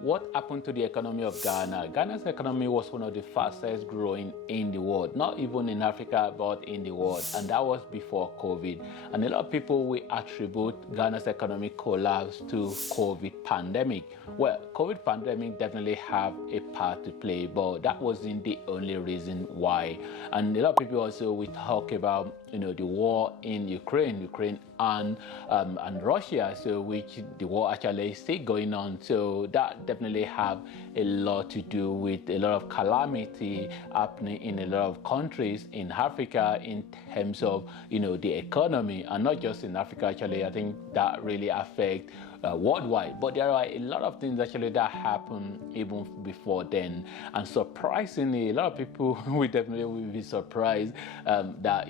what happened to the economy of Ghana? Ghana's economy was one of the fastest growing in the world, not even in Africa, but in the world. And that was before COVID. And a lot of people will attribute Ghana's economic collapse to COVID pandemic. Well, COVID pandemic definitely have a part to play, but that wasn't the only reason why. And a lot of people also will talk about, the war in Ukraine and Russia, so which the war actually is still going on. So that definitely have a lot to do with a lot of calamity happening in a lot of countries in Africa in terms of the economy, and not just in Africa. Actually, I think that really affect worldwide. But there are a lot of things actually that happened even before then, and surprisingly, a lot of people will definitely be surprised that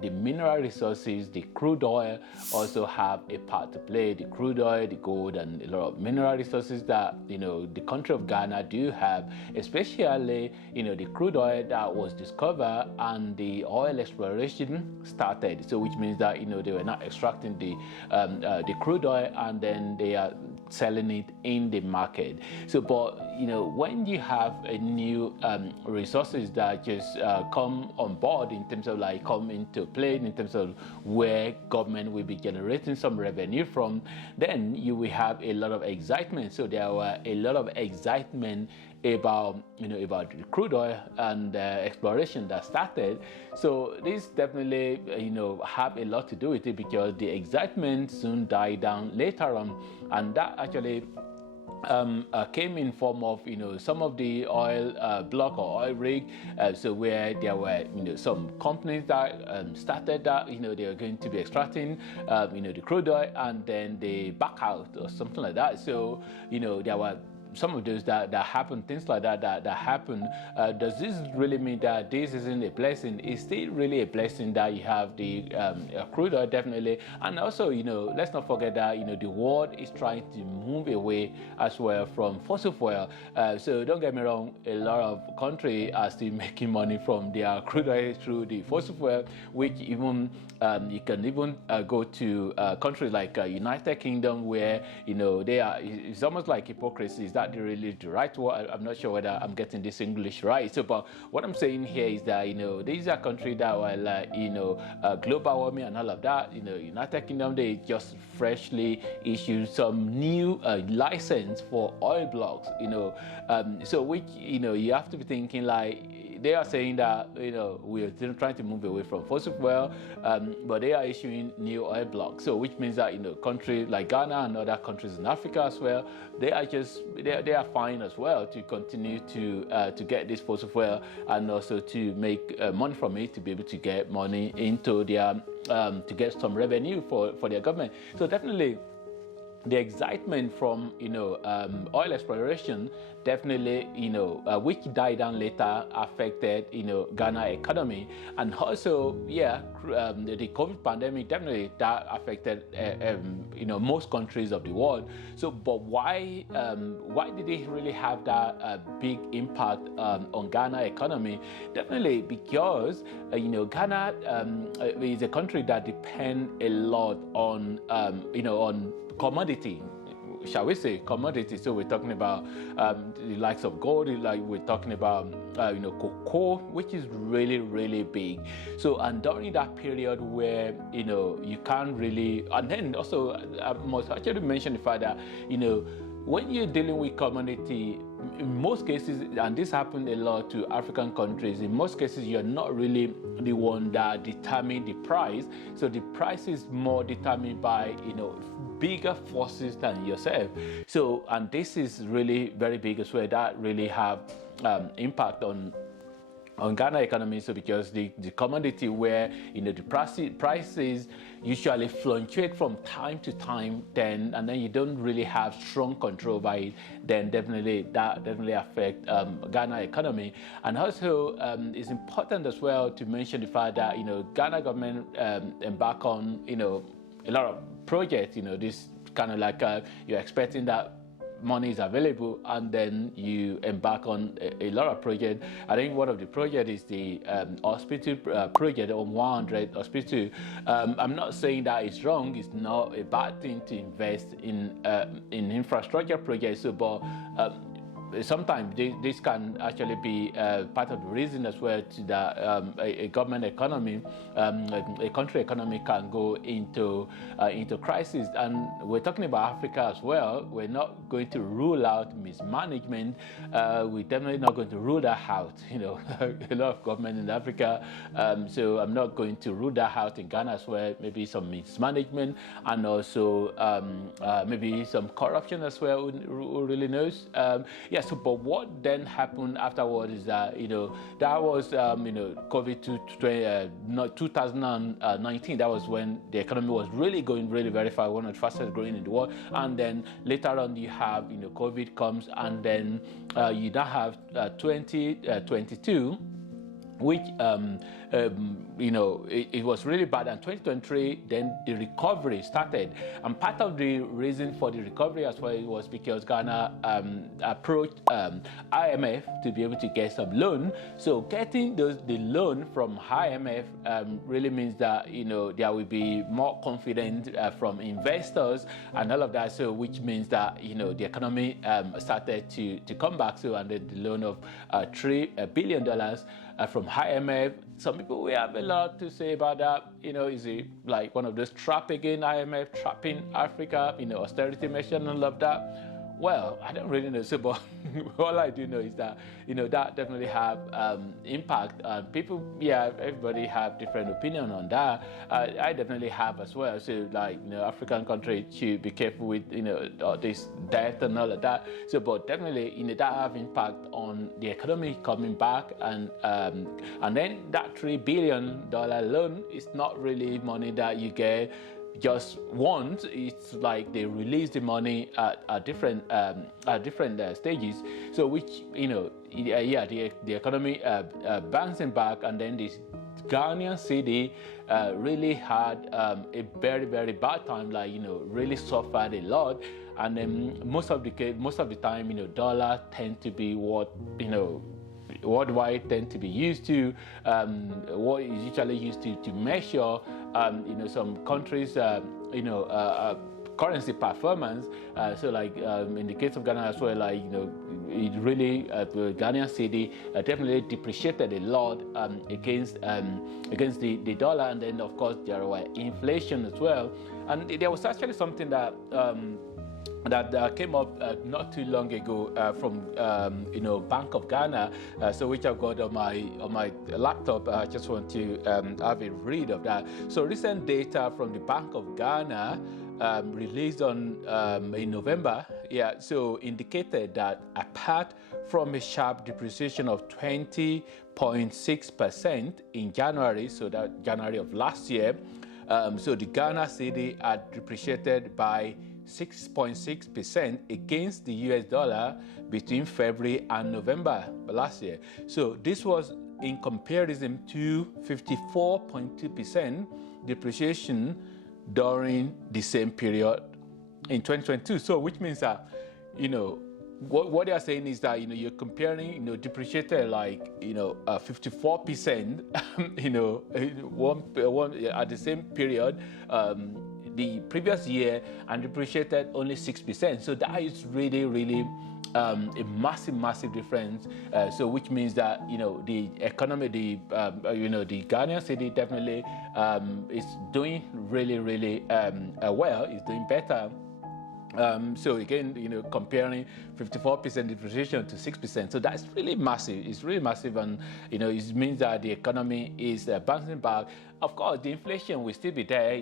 the mineral resources, the crude oil, also have a part to play. The crude oil, the gold, and a lot of mineral resources that the country of Ghana do have, especially the crude oil that was discovered and the oil exploration started. So which means that they were not extracting the crude oil and then they are selling it in the market. So, but when you have a new resources that just come on board in terms of come into play in terms of where government will be generating some revenue from, then you will have a lot of excitement. So there were a lot of excitement about about the crude oil and exploration that started. So this definitely have a lot to do with it, because the excitement soon died down later on, and that actually came in form of some of the oil block or oil rig, so where there were some companies that started that they are going to be extracting the crude oil, and then they back out or something like that. So there were some of those that happen, things like that happen. Does this really mean that this isn't a blessing? It's still really a blessing that you have the crude oil, definitely. And also, let's not forget that, the world is trying to move away as well from fossil fuel. So don't get me wrong, a lot of countries are still making money from their crude oil through the fossil fuel, which even you can even go to countries like United Kingdom, where they are. It's almost like hypocrisy. Is that really the right word? I'm not sure whether I'm getting this English right. So, but what I'm saying here is that these are countries that were like global warming and all of that. United Kingdom, they just freshly issued some new license for oil blocks. So which you have to be thinking like. They are saying that we are still trying to move away from fossil fuel, but they are issuing new oil blocks. So which means that countries like Ghana and other countries in Africa as well, they are fine as well to continue to get this fossil fuel and also to make money from it, to be able to get money into their to get some revenue for their government. So definitely, the excitement from oil exploration definitely which died down later affected Ghana economy, and also the COVID pandemic definitely that affected most countries of the world. So but why did it really have that big impact on Ghana economy? Definitely because Ghana is a country that depends a lot on on commodity, shall we say commodity. So we're talking about the likes of gold, like we're talking about cocoa, which is really big. So and during that period where you can't really, and then also I must actually mention the fact that when you're dealing with commodity, in most cases, and this happened a lot to African countries, in most cases you're not really the one that determine the price. So the price is more determined by bigger forces than yourself. So and this is really very big as well, that really have impact on Ghana economy. So because the commodity where the prices usually fluctuate from time to time, and then you don't really have strong control by it, then definitely affect Ghana economy. And also it's important as well to mention the fact that Ghana government embark on a lot of projects. This kind of like you're expecting that money is available, and then you embark on a lot of projects. I think one of the projects is the hospital project on 100 hospital. I'm not saying that it's wrong. It's not a bad thing to invest in infrastructure projects. So, but sometimes this can actually be part of the reason as well to that a government economy, a country economy can go into crisis. And we're talking about Africa as well. We're not going to rule out mismanagement. We're definitely not going to rule that out. You know, a lot of government in Africa. So I'm not going to rule that out in Ghana as well. Maybe some mismanagement and also maybe some corruption as well. Who really knows? Yeah. So, but what then happened afterwards is that that was COVID 2019. That was when the economy was really going really very fast, one of the fastest growing in the world. And then later on you have COVID comes, and then you now have 2022. Which it was really bad, and 2023 then the recovery started. And part of the reason for the recovery as well was because Ghana approached IMF to be able to get some loan. So getting the loan from IMF really means that there will be more confidence from investors and all of that. So which means that the economy started to come back. So under the loan of $3 billion from IMF. Some people will have a lot to say about that. Is it like one of those IMF trapping Africa, austerity measure and all of that? Well, I don't really know. So, but all I do know is that that definitely have impact. People, everybody have different opinion on that. I definitely have as well. So, like African country should be careful with all this debt and all of that. So, but definitely that have impact on the economy coming back, and then that $3 billion loan is not really money that you get just once. It's like they release the money at different stages. So which the economy bouncing back, and then this Ghanaian cedi really had a very very bad time. Really suffered a lot, and then most of the time dollar tend to be what worldwide tend to be used to, what is usually used to measure some countries currency performance. So like in the case of Ghana as well, it really Ghanaian cedi definitely depreciated a lot against the dollar, and then of course there were inflation as well. And there was actually something that that came up not too long ago from Bank of Ghana, so which I've got on my laptop. I just want to have a read of that. So recent data from the Bank of Ghana released on in November, so indicated that apart from a sharp depreciation of 20.6% in January, so that January of last year, so the Ghana cedi had depreciated by 6.6% against the US dollar between February and November last year. So this was in comparison to 54.2% depreciation during the same period in 2022. So which means that, what they are saying is that, you're comparing, depreciated 54%, one at the same period, the previous year, and depreciated only 6%. So that is really, really a massive difference. So which means that the economy, the Ghanaian cedi definitely is doing really well. Is doing better. So again, comparing 54% depreciation to 6%, so that's really massive. It's really massive, and it means that the economy is bouncing back. Of course, the inflation will still be there.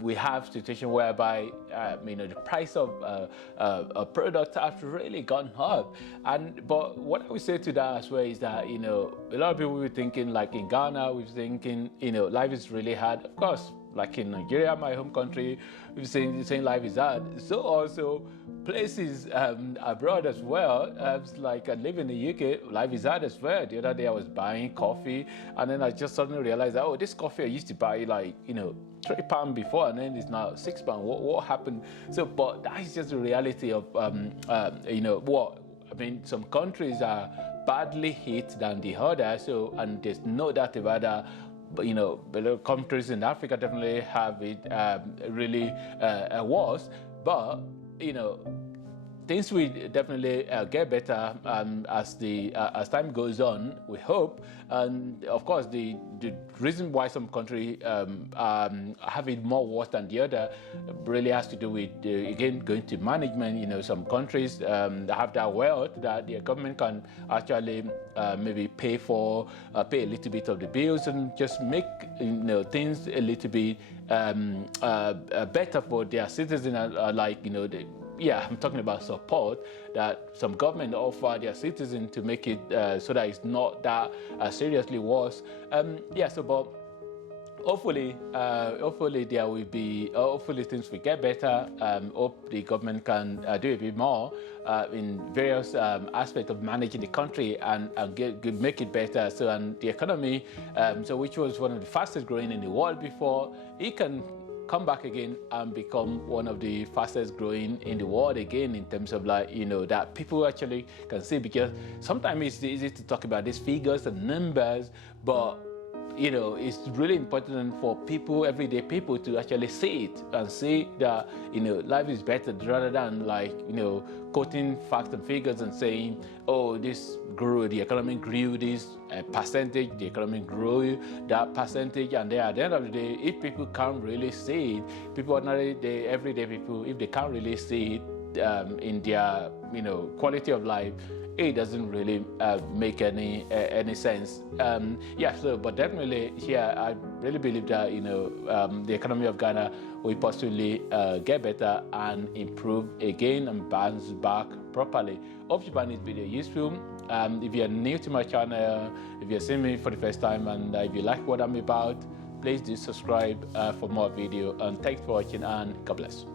We have a situation whereby the price of products have really gone up, but what I would say to that as well is that a lot of people were thinking, like in Ghana, we're thinking life is really hard. Of course, like in Nigeria, my home country, we're saying life is hard. So also places abroad as well. It's like I live in the UK, life is hard as well. The other day I was buying coffee, and then I just suddenly realized that, oh, this coffee I used to buy like, £3 before, and then it's now £6. What happened? So, but that is just the reality of some countries are badly hit than the other. So, and there's no doubt about that. But the countries in Africa definitely have it really worse. But things will definitely get better as time goes on, we hope. And of course, the reason why some countries have it more worse than the other really has to do with, again, going to management. Some countries have that wealth that their government can actually maybe pay a little bit of the bills and just make things a little bit better for their citizens, I'm talking about support that some government offer their citizens to make it so that it's not that seriously worse. But hopefully there will be, hopefully things will get better. Hope the government can do a bit more in various aspects of managing the country and make it better. So, and the economy, which was one of the fastest growing in the world before, it can come back again and become one of the fastest growing in the world again, in terms of that people actually can see, because sometimes it's easy to talk about these figures and numbers, but it's really important for people, everyday people, to actually see it and see that life is better, rather than quoting facts and figures and saying, oh, this grew, the economy grew this percentage, the economy grew that percentage, and then at the end of the day, if people can't really see it, people ordinary everyday people, if they can't really see it in their quality of life, it doesn't really make any sense. But definitely here, I really believe that the economy of Ghana will possibly get better and improve again and bounce back properly. Hope you find this video useful. If you're new to my channel, if you're seeing me for the first time, and if you like what I'm about, please do subscribe for more video. And thanks for watching, and God bless.